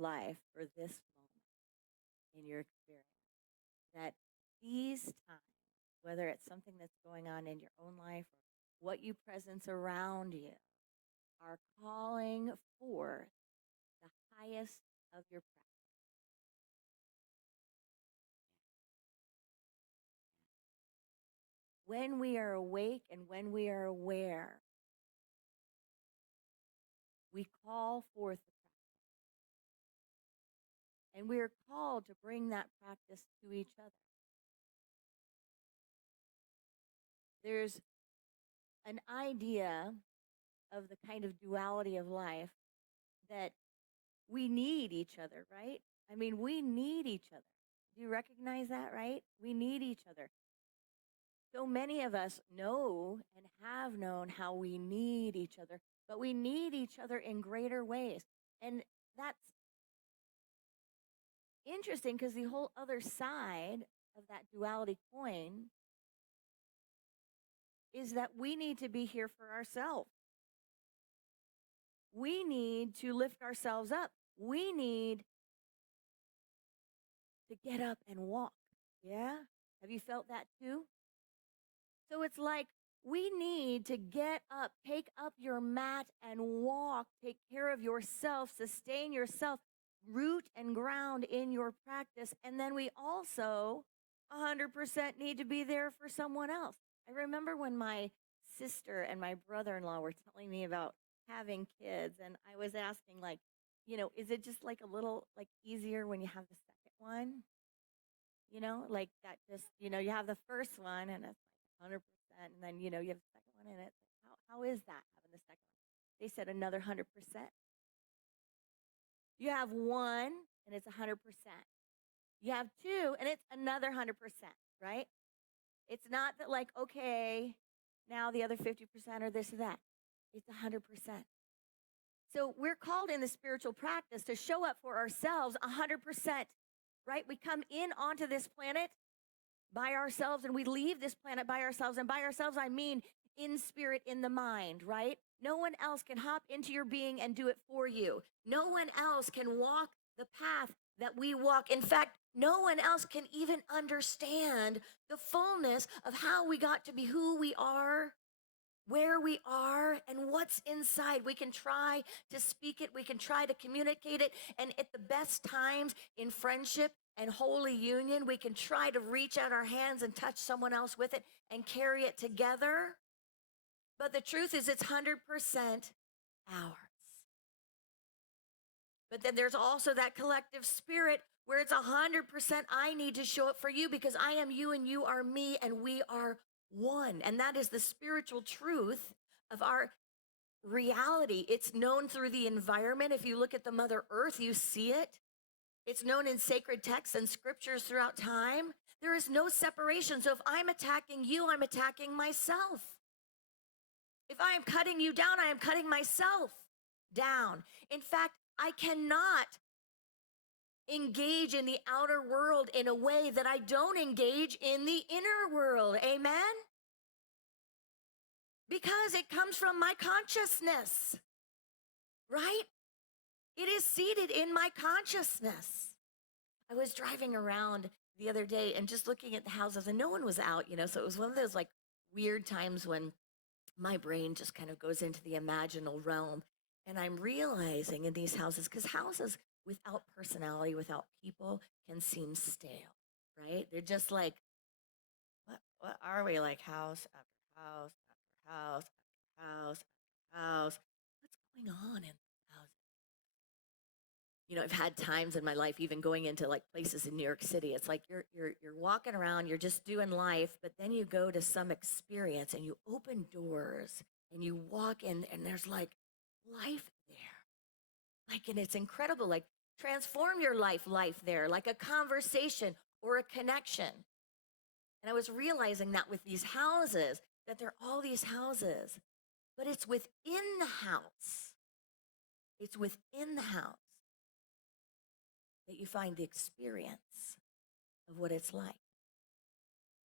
life for this moment in your experience. That these times, whether it's something that's going on in your own life or what you presence around you, are calling forth the highest of your practice. When we are awake and when we are aware, we call forth the practice. And we are called to bring that practice to each other. There's an idea of the kind of duality of life that we need each other, right? I mean, we need each other. Do you recognize that, right? We need each other. So many of us know and have known how we need each other, but we need each other in greater ways. And that's interesting because the whole other side of that duality coin is that we need to be here for ourselves. We need to lift ourselves up. We need to get up and walk. Yeah? Have you felt that too? So it's like we need to get up, take up your mat and walk, take care of yourself, sustain yourself, root and ground in your practice. And then we also 100% need to be there for someone else. I remember when my sister and my brother-in-law were telling me about having kids, and I was asking, like, is it just like a little like easier when you have the second one? Like that just, you have the first one and it's like 100%, and then, you have the second one and it's like, how is that having the second one? They said another 100%. You have one and it's 100%. You have two and it's another 100%, right? It's not that like, okay, now the other 50% or this or that. It's 100%. So we're called in the spiritual practice to show up for ourselves 100%, right? We come in onto this planet by ourselves and we leave this planet by ourselves. And by ourselves, I mean in spirit, in the mind, right? No one else can hop into your being and do it for you. No one else can walk the path that we walk. In fact, no one else can even understand the fullness of how we got to be who we are, where we are, and what's inside. We can try to speak it, we can try to communicate it, and at the best times in friendship and holy union, we can try to reach out our hands and touch someone else with it and carry it together. But the truth is, it's 100% ours. But then there's also that collective spirit where it's 100% I need to show up for you because I am you and you are me and we are one. And that is the spiritual truth of our reality. It's known through the environment. If you look at the Mother Earth, you see it. It's known in sacred texts and scriptures throughout time. There is no separation. So if I'm attacking you, I'm attacking myself. If I am cutting you down, I am cutting myself down. In fact, I cannot engage in the outer world in a way that I don't engage in the inner world. Amen? Because it comes from my consciousness, right? It is seated in my consciousness. I was driving around the other day and just looking at the houses and no one was out, so it was one of those like weird times when my brain just kind of goes into the imaginal realm. And I'm realizing in these houses, because houses without personality, without people, can seem stale, right? They're just like, what are we, like house after house after house after house after house? What's going on in the house? I've had times in my life, even going into like places in New York City, it's like you're walking around, you're just doing life, but then you go to some experience and you open doors and you walk in and there's like life there. Like, and it's incredible, like transform your life there, like a conversation or a connection. And I was realizing that with these houses, that there are all these houses, but it's within the house. It's within the house that you find the experience of what it's like.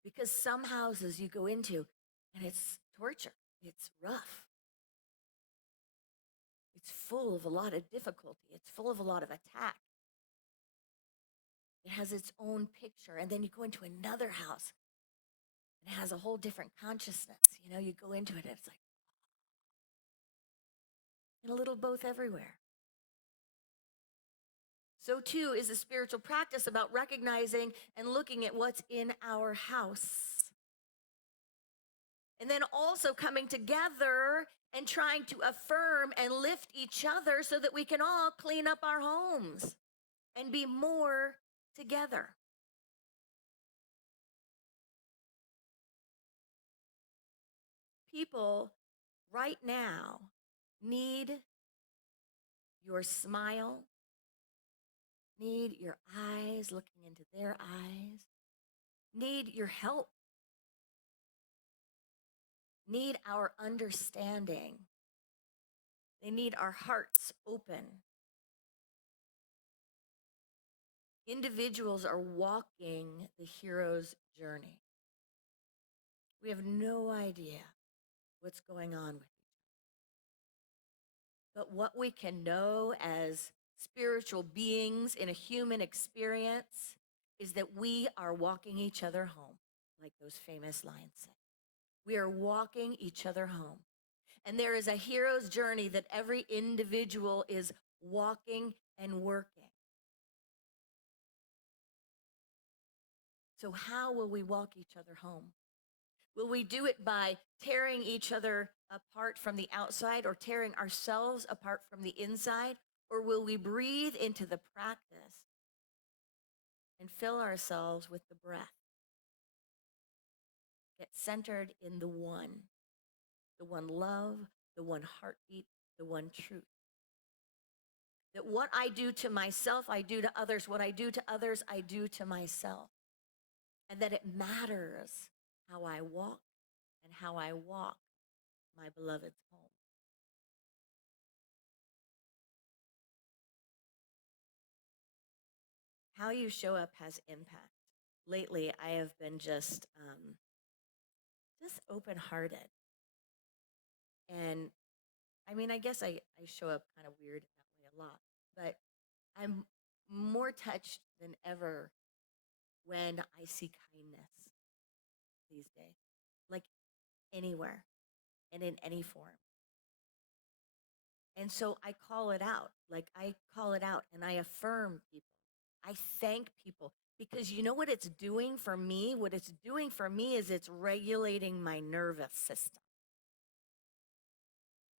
Because some houses you go into and it's torture, it's rough. It's full of a lot of difficulty. It's full of a lot of attack. It has its own picture. And then you go into another house and it has a whole different consciousness. You know, you go into it and it's like, and a little both everywhere. So too is a spiritual practice about recognizing and looking at what's in our house. And then also coming together and trying to affirm and lift each other so that we can all clean up our homes and be more together. People right now need your smile, need your eyes looking into their eyes, need your help, need our understanding. They need our hearts open. Individuals are walking the hero's journey. We have no idea what's going on with you. But what we can know as spiritual beings in a human experience is that we are walking each other home, like those famous lines say. We are walking each other home. And there is a hero's journey that every individual is walking and working. So how will we walk each other home? Will we do it by tearing each other apart from the outside or tearing ourselves apart from the inside? Or will we breathe into the practice and fill ourselves with the breath? Get centered in the one love, the one heartbeat, the one truth. That what I do to myself, I do to others. What I do to others, I do to myself. And that it matters how I walk and how I walk my beloved's home. How you show up has impact. Lately, I have been just open-hearted. And I mean, I guess I show up kind of weird that way a lot, but I'm more touched than ever when I see kindness these days, like anywhere and in any form. And so I call it out, and I affirm people. I thank people because you know what it's doing for me? What it's doing for me is it's regulating my nervous system.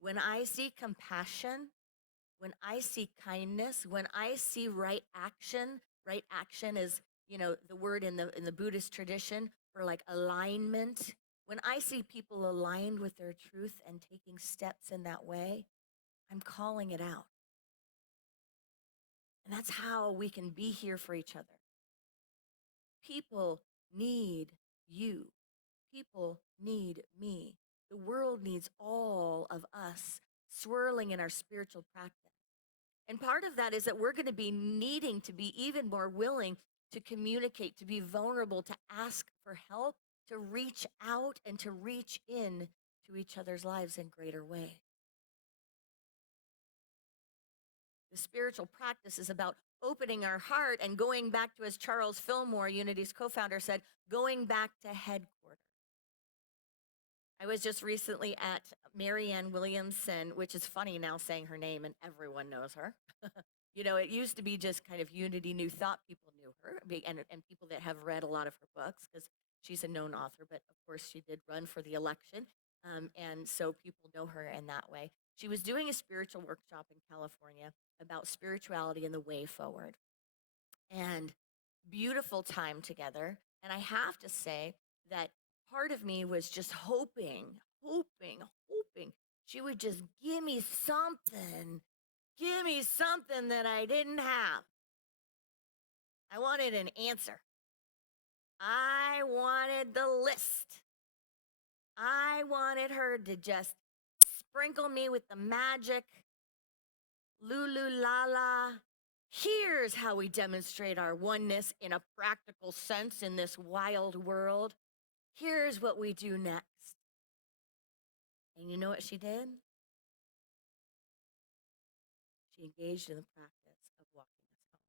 When I see compassion, when I see kindness, when I see right action is, you know, the word in the Buddhist tradition for like alignment. When I see people aligned with their truth and taking steps in that way, I'm calling it out. And that's how we can be here for each other. People need you. People need me. The world needs all of us swirling in our spiritual practice. And part of that is that we're going to be needing to be even more willing to communicate, to be vulnerable, to ask for help, to reach out and to reach in to each other's lives in greater ways. The spiritual practice is about opening our heart and going back to, as Charles Fillmore, Unity's co-founder, said, going back to headquarters. I was just recently at Marianne Williamson, which is funny now saying her name and everyone knows her. You know, it used to be just kind of Unity New Thought people knew her and people that have read a lot of her books because she's a known author, but of course she did run for the election. And so people know her in that way. She was doing a spiritual workshop in California about spirituality and the way forward. And beautiful time together. And I have to say that part of me was just hoping she would just give me something that I didn't have. I wanted an answer. I wanted the list. I wanted her to just sprinkle me with the magic. Lulu la. Here's how we demonstrate our oneness in a practical sense in this wild world. Here's what we do next. And you know what she did? She engaged in the practice of walking us home.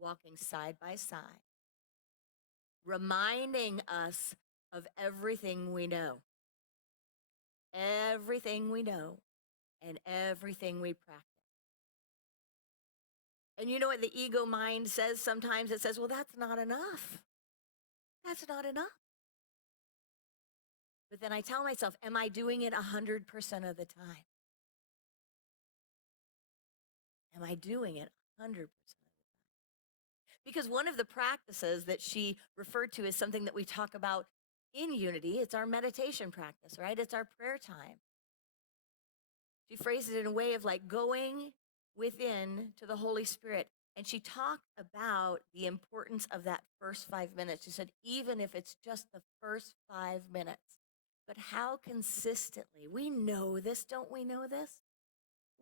walking side by side, reminding us of everything we know, and everything we practice. And you know what the ego mind says sometimes? It says, well, that's not enough. That's not enough. But then I tell myself, am I doing it 100% of the time? Am I doing it 100%? Because one of the practices that she referred to is something that we talk about in unity. It's our meditation practice, right? It's our prayer time. She phrases it in a way of like going within to the Holy Spirit. And she talked about the importance of that first 5 minutes. She said, even if it's just the first 5 minutes, but how consistently. We know this, don't we know this?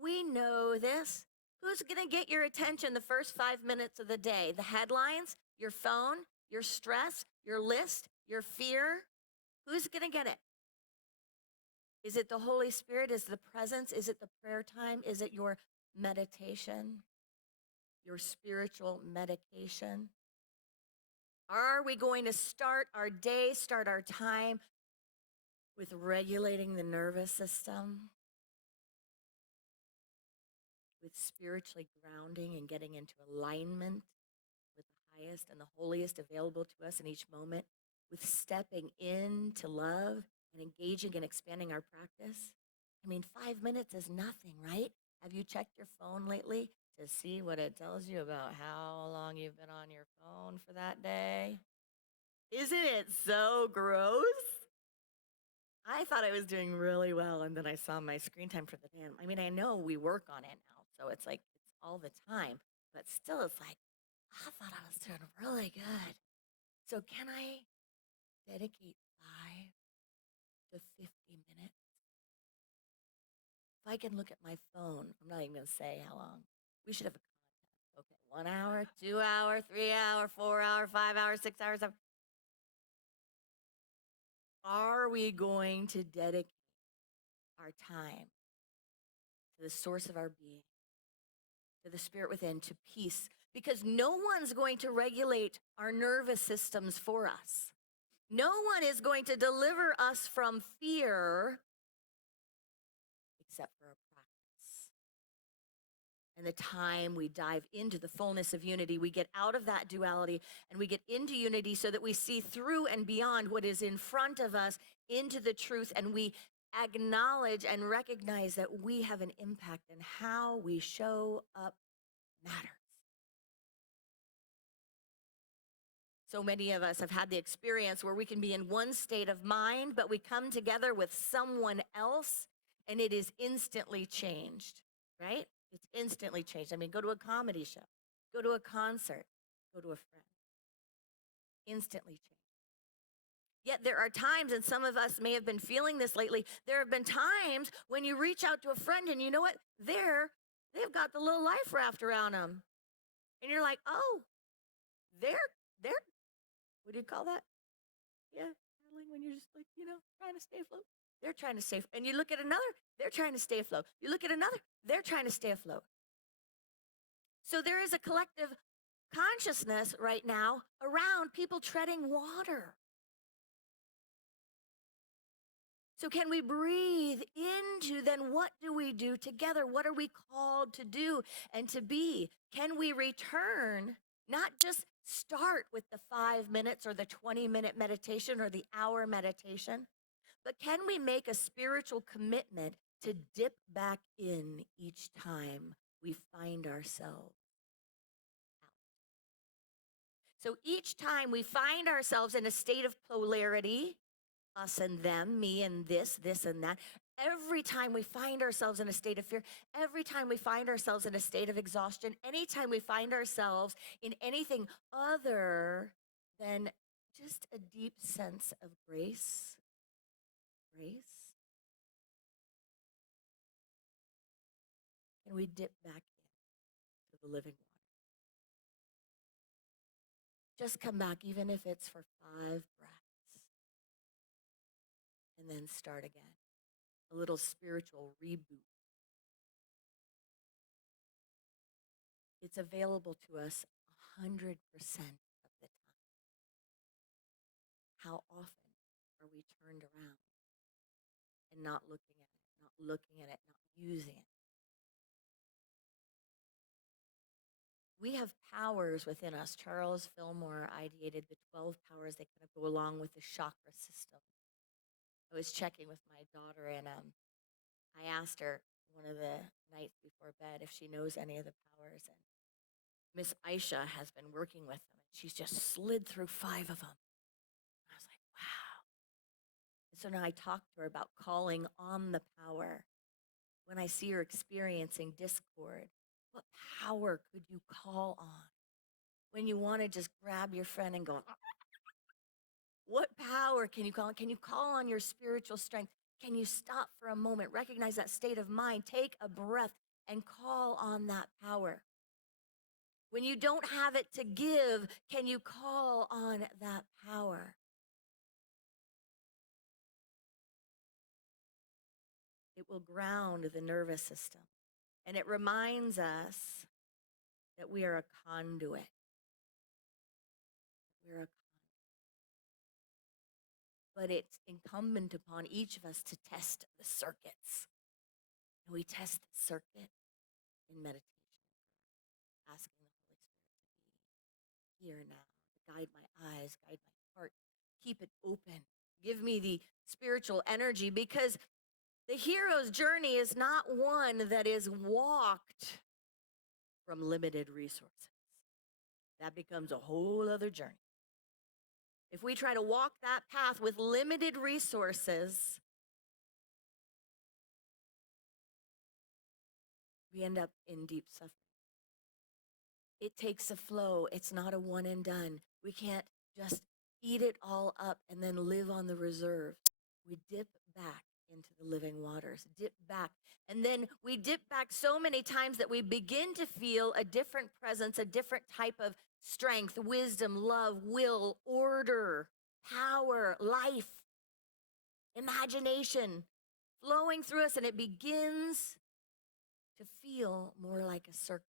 We know this. Who's going to get your attention the first 5 minutes of the day? The headlines, your phone, your stress, your list, your fear? Who's going to get it? Is it the Holy Spirit? Is it the presence? Is it the prayer time? Is it your meditation? Your spiritual medication? Are we going to start our day, start our time with regulating the nervous system? With spiritually grounding and getting into alignment with the highest and the holiest available to us in each moment, with stepping into love and engaging and expanding our practice? I mean, 5 minutes is nothing, right? Have you checked your phone lately to see what it tells you about how long you've been on your phone for that day? Isn't it so gross? I thought I was doing really well, and then I saw my screen time for the day. I mean, I know we work on it now, so it's like it's all the time, but still, it's like, I thought I was doing really good. So can I dedicate 5 to 50 minutes? If I can look at my phone, I'm not even going to say how long. We should have a contest. Okay, 1 hour, 2 hour, 3 hour, 4 hour, 5 hours, 6 hours. Are we going to dedicate our time to the source of our being, to the spirit within, to peace? Because no one's going to regulate our nervous systems for us. No one is going to deliver us from fear except for our practice. And the time we dive into the fullness of unity, we get out of that duality and we get into unity so that we see through and beyond what is in front of us into the truth, and we acknowledge and recognize that we have an impact, and how we show up matters. So many of us have had the experience where we can be in one state of mind, but we come together with someone else and it is instantly changed, right? It's instantly changed. I mean, go to a comedy show, go to a concert, go to a friend. Instantly changed. Yet there are times, and some of us may have been feeling this lately, there have been times when you reach out to a friend and you know what? They've got the little life raft around them. And you're like, oh, they're what do you call that? Yeah, paddling when you're just like, trying to stay afloat. They're trying to stay, and you look at another, they're trying to stay afloat. You look at another, they're trying to stay afloat. So there is a collective consciousness right now around people treading water. So can we breathe into then what do we do together? What are we called to do and to be? Can we return, not just start with the 5 minutes or the 20-minute meditation or the hour meditation, but can we make a spiritual commitment to dip back in each time we find ourselves out? So each time we find ourselves in a state of polarity, us and them, me and this and that. Every time we find ourselves in a state of fear, every time we find ourselves in a state of exhaustion, anytime we find ourselves in anything other than just a deep sense of grace, and we dip back into the living water. Just come back, even if it's for 5 breaths, and then start again. A little spiritual reboot. It's available to us 100% of the time. How often are we turned around and not looking at it, not looking at it, not using it? We have powers within us. Charles Fillmore ideated the 12 powers that kind of go along with the chakra system. I was checking with my daughter, and I asked her one of the nights before bed if she knows any of the powers. And Miss Aisha has been working with them, and she's just slid through 5 of them. I was like, wow. And so now I talked to her about calling on the power. When I see her experiencing discord, what power could you call on? When you want to just grab your friend and go, what power can you call on? Can you call on your spiritual strength? Can you stop for a moment, recognize that state of mind, take a breath, and call on that power? When you don't have it to give, can you call on that power? It will ground the nervous system. And it reminds us that we are a conduit. We're a But it's incumbent upon each of us to test the circuits. And we test the circuit in meditation, asking the Holy Spirit to be here now, to guide my eyes, guide my heart, keep it open. Give me the spiritual energy, because the hero's journey is not one that is walked from limited resources. That becomes a whole other journey. If we try to walk that path with limited resources, we end up in deep suffering. It takes a flow. It's not a one and done. We can't just eat it all up and then live on the reserve. We dip back into the living waters, dip back. And then we dip back so many times that we begin to feel a different presence, a different type of strength, wisdom, love, will, order, power, life, imagination flowing through us, and it begins to feel more like a circuit.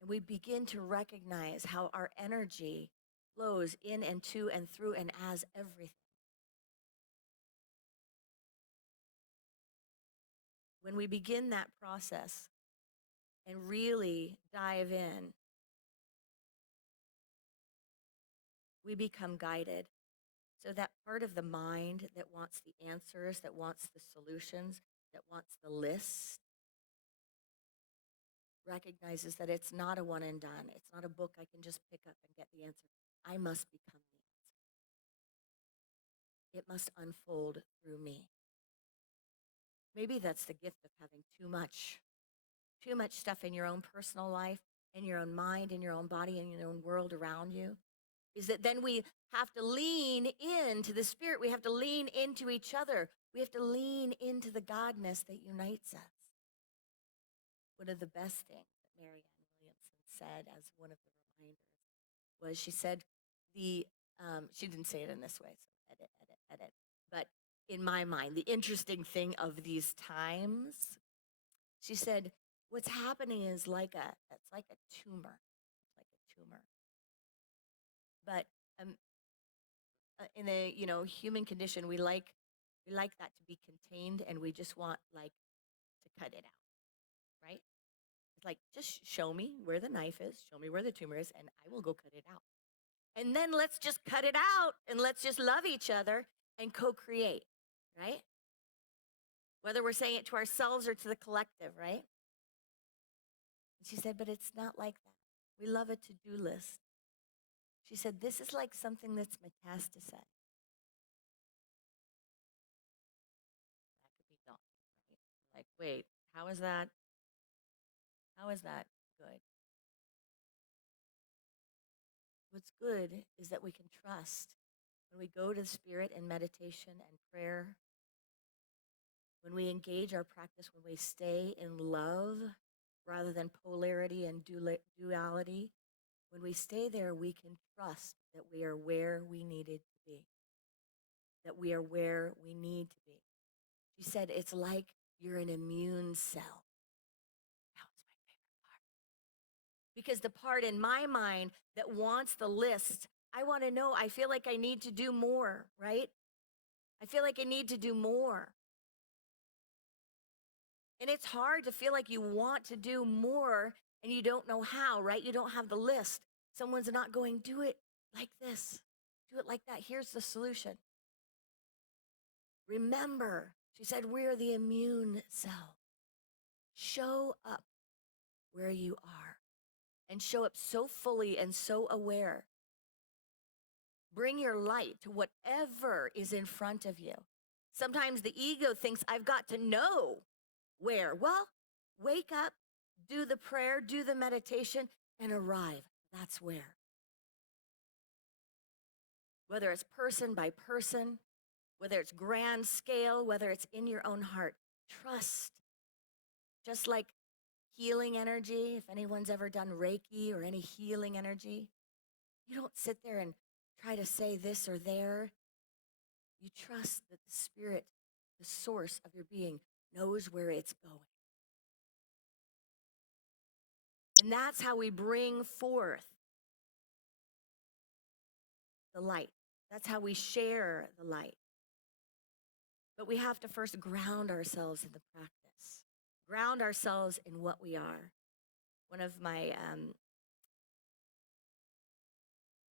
And we begin to recognize how our energy flows in and to and through and as everything. When we begin that process and really dive in, we become guided. So that part of the mind that wants the answers, that wants the solutions, that wants the list, recognizes that it's not a one and done. It's not a book I can just pick up and get the answer. I must become the answer. It must unfold through me. Maybe that's the gift of having too much stuff in your own personal life, in your own mind, in your own body, in your own world around you, is that then we have to lean into the Spirit. We have to lean into each other. We have to lean into the Godness that unites us. One of the best things that Marianne Williamson said as one of the reminders was, she said, she didn't say it in this way, so edit. But in my mind, the interesting thing of these times, she said, what's happening is it's like a tumor. It's like a tumor. But in the human condition, we like that to be contained, and we just want to cut it out, right? It's like, just show me where the knife is, show me where the tumor is, and I will go cut it out. And then let's just cut it out, and let's just love each other and co-create, right? Whether we're saying it to ourselves or to the collective, right? And she said, but it's not like that. We love a to-do list. She said, this is like something that's metastasized. That could be daunting, right? Like, wait, how is that? How is that good? What's good is that we can trust when we go to the Spirit in meditation and prayer, when we engage our practice, when we stay in love rather than polarity and duality, when we stay there, we can trust that we are where we needed to be, that we are where we need to be. She said, it's like you're an immune cell. That was my favorite part. Because the part in my mind that wants the list, I want to know, I feel like I need to do more, right? I feel like I need to do more. And it's hard to feel like you want to do more and you don't know how, right? You don't have the list. Someone's not going, do it like this, do it like that. Here's the solution. Remember, she said, we're the immune cell. Show up where you are and show up so fully and so aware. Bring your light to whatever is in front of you. Sometimes the ego thinks, I've got to know where. Well, wake up, do the prayer, do the meditation, and arrive. That's where. Whether it's person by person, whether it's grand scale, whether it's in your own heart, trust. Just like healing energy, if anyone's ever done Reiki or any healing energy, you don't sit there and try to say this or there. You trust that the spirit, the source of your being, knows where it's going. And that's how we bring forth the light. That's how we share the light. But we have to first ground ourselves in the practice, ground ourselves in what we are. One of my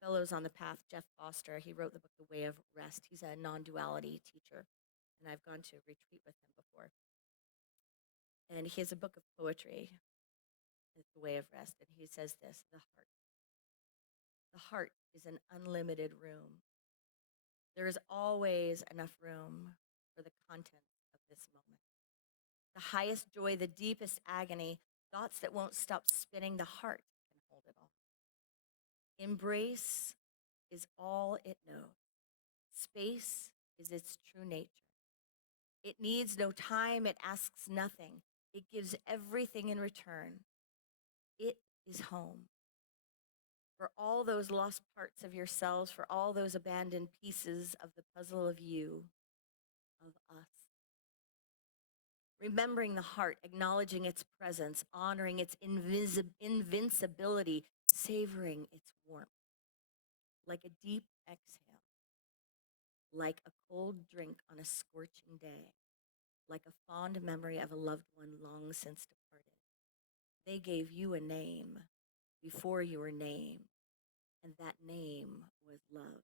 fellows on the path, Jeff Foster, he wrote the book, The Way of Rest. He's a non-duality teacher, and I've gone to a retreat with him before. And he has a book of poetry, The Way of Rest, and he says this, the heart. The heart is an unlimited room. There is always enough room for the content of this moment. The highest joy, the deepest agony, thoughts that won't stop spinning, the heart can hold it all. Embrace is all it knows. Space is its true nature. It needs no time, it asks nothing. It gives everything in return. It is home. For all those lost parts of yourselves, for all those abandoned pieces of the puzzle of you, of us. Remembering the heart, acknowledging its presence, honoring its invincibility, savoring its warmth. Like a deep exhale, like a cold drink on a scorching day, like a fond memory of a loved one long since departed. They gave you a name before you were named, and that name was love.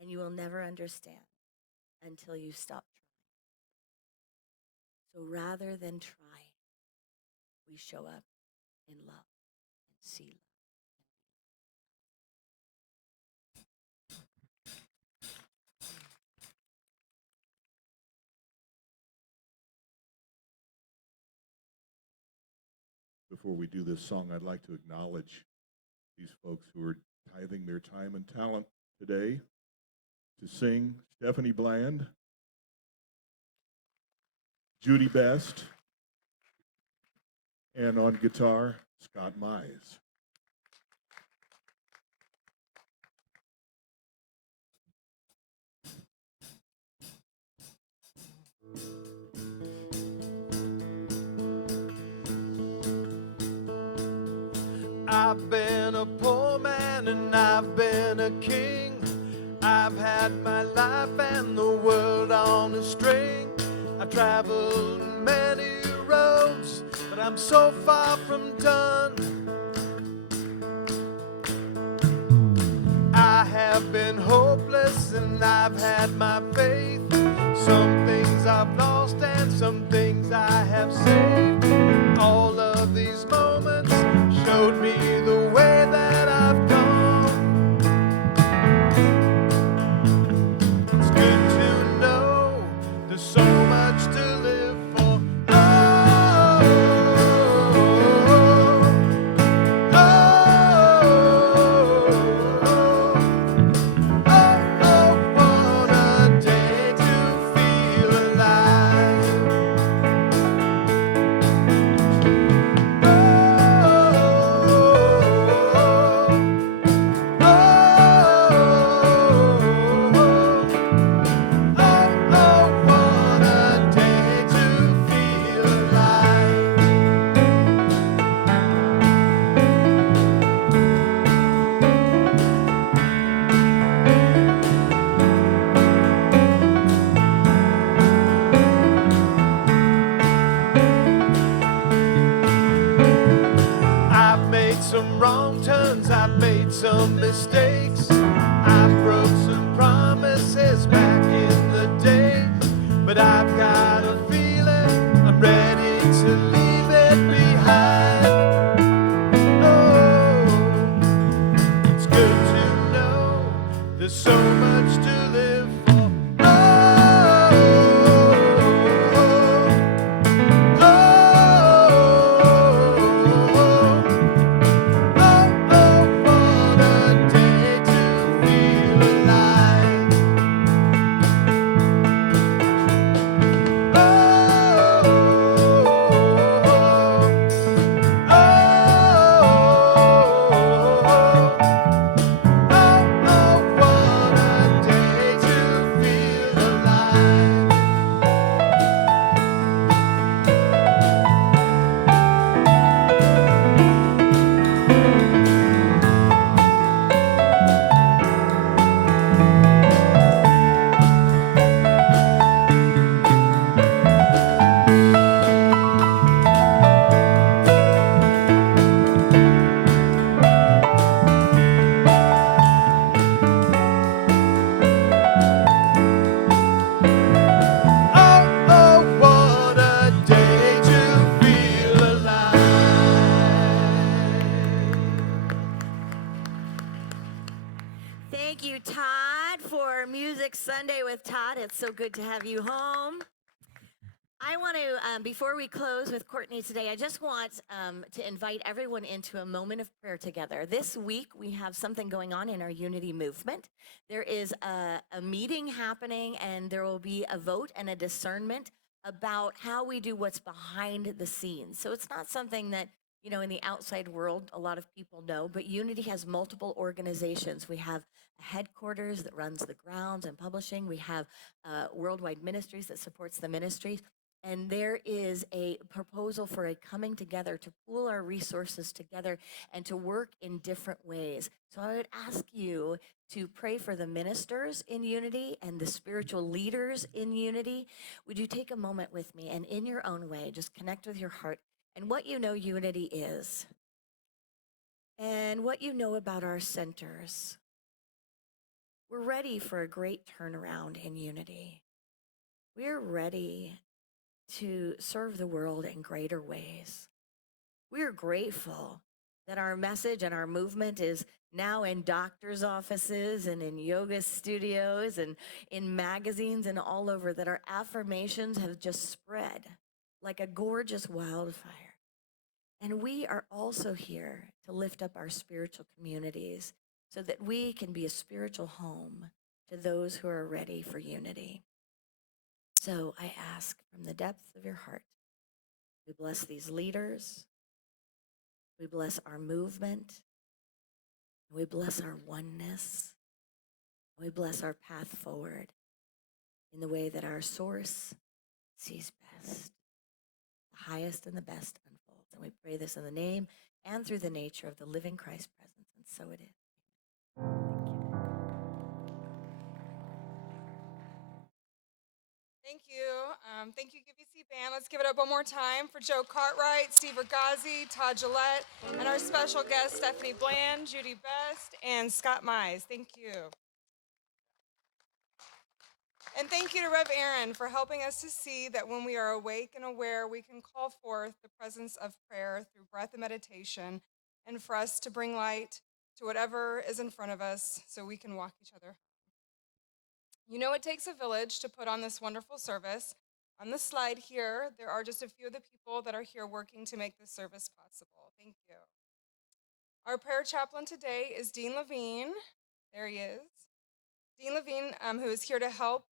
And you will never understand until you stop trying. So rather than try, we show up in love and see love. Before we do this song, I'd like to acknowledge these folks who are tithing their time and talent today to sing. Stephanie Bland, Judy Best, and on guitar, Scott Mize. I've been a poor man and I've been a king. I've had my life and the world on a string. I've traveled many roads, but I'm so far from done. I have been hopeless and I've had my faith. Some things I've lost and some things I have saved. All of these moments showed me the way that I've gone. It's good to know there's so much to live for. What a day to feel alive. some mistakes. I broke some promises back in the day. But I've got a feeling I'm ready to leave it behind. Oh, it's good to know there's so much to live for. Oh, oh, what a day to feel alive. Oh, what a day to feel alive. Oh, what a day to feel alive. Thank you, Todd, for Music Sunday with Todd. It's so good to have you home. I want to, before we close with Courtney today, I just want to invite everyone into a moment of prayer together. This week, we have something going on in our unity movement. There is a meeting happening, and there will be a vote and a discernment about how we do what's behind the scenes. So it's not something that, you know, in the outside world, a lot of people know, but Unity has multiple organizations. We have a headquarters that runs the grounds and publishing. We have Worldwide Ministries that supports the ministries. And there is a proposal for a coming together to pool our resources together and to work in different ways. So I would ask you to pray for the ministers in Unity and the spiritual leaders in Unity. Would you take a moment with me and in your own way, just connect with your heart and what you know Unity is and what you know about our centers. We're ready for a great turnaround in Unity. We're ready to serve the world in greater ways. We are grateful that our message and our movement is now in doctors' offices and in yoga studios and in magazines and all over, that our affirmations have just spread like a gorgeous wildfire. And we are also here to lift up our spiritual communities so that we can be a spiritual home to those who are ready for unity. So I ask from the depths of your heart, we bless these leaders, we bless our movement, we bless our oneness, we bless our path forward in the way that our source sees best, the highest and the best unfolds. And we pray this in the name and through the nature of the living Christ presence, and so it is. Thank you. Thank you, GiveUC Band. Let's give it up one more time for Joe Cartwright, Steve Ergazi, Todd Gillette, and our special guests, Stephanie Bland, Judy Best, and Scott Mize. Thank you. And thank you to Rev Erin for helping us to see that when we are awake and aware, we can call forth the presence of prayer through breath and meditation, and for us to bring light to whatever is in front of us so we can walk each other. You know, it takes a village to put on this wonderful service. On the slide here, there are just a few of the people that are here working to make this service possible. Thank you. Our prayer chaplain today is Dean Levine. There he is. Dean Levine, who is here to help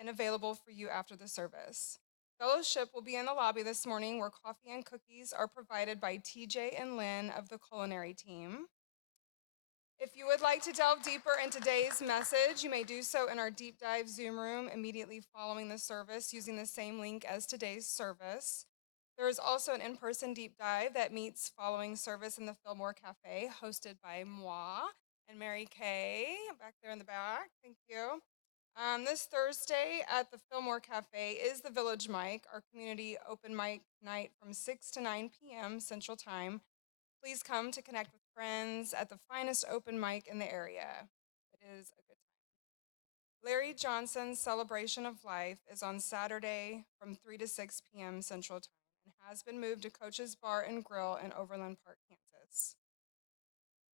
and available for you after the service. Fellowship will be in the lobby this morning where coffee and cookies are provided by TJ and Lynn of the culinary team. If you would like to delve deeper in today's message, you may do so in our deep dive Zoom room immediately following the service using the same link as today's service. There is also an in-person deep dive that meets following service in the Fillmore Cafe, hosted by moi and Mary Kay, back there in the back. Thank you. This Thursday at the Fillmore Cafe is the Village Mic, our community open mic night from 6 to 9 p.m. Central Time. Please come to connect with friends at the finest open mic in the area. It is a good time. Larry Johnson's Celebration of Life is on Saturday from 3 to 6 p.m. Central Time and has been moved to Coach's Bar and Grill in Overland Park, Kansas.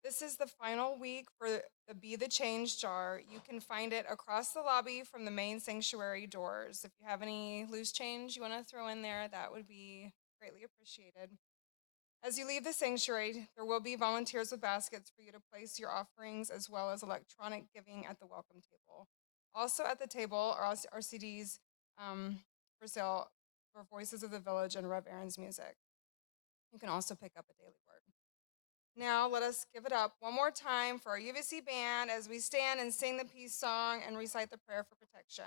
This is the final week for the Be the Change jar. You can find it across the lobby from the main sanctuary doors. If you have any loose change you want to throw in there, that would be greatly appreciated. As you leave the sanctuary, there will be volunteers with baskets for you to place your offerings as well as electronic giving at the welcome table. Also at the table are our CDs for sale for Voices of the Village and Rev Erin's music. You can also pick up a daily word. Now let us give it up one more time for our UVC band as we stand and sing the peace song and recite the prayer for protection.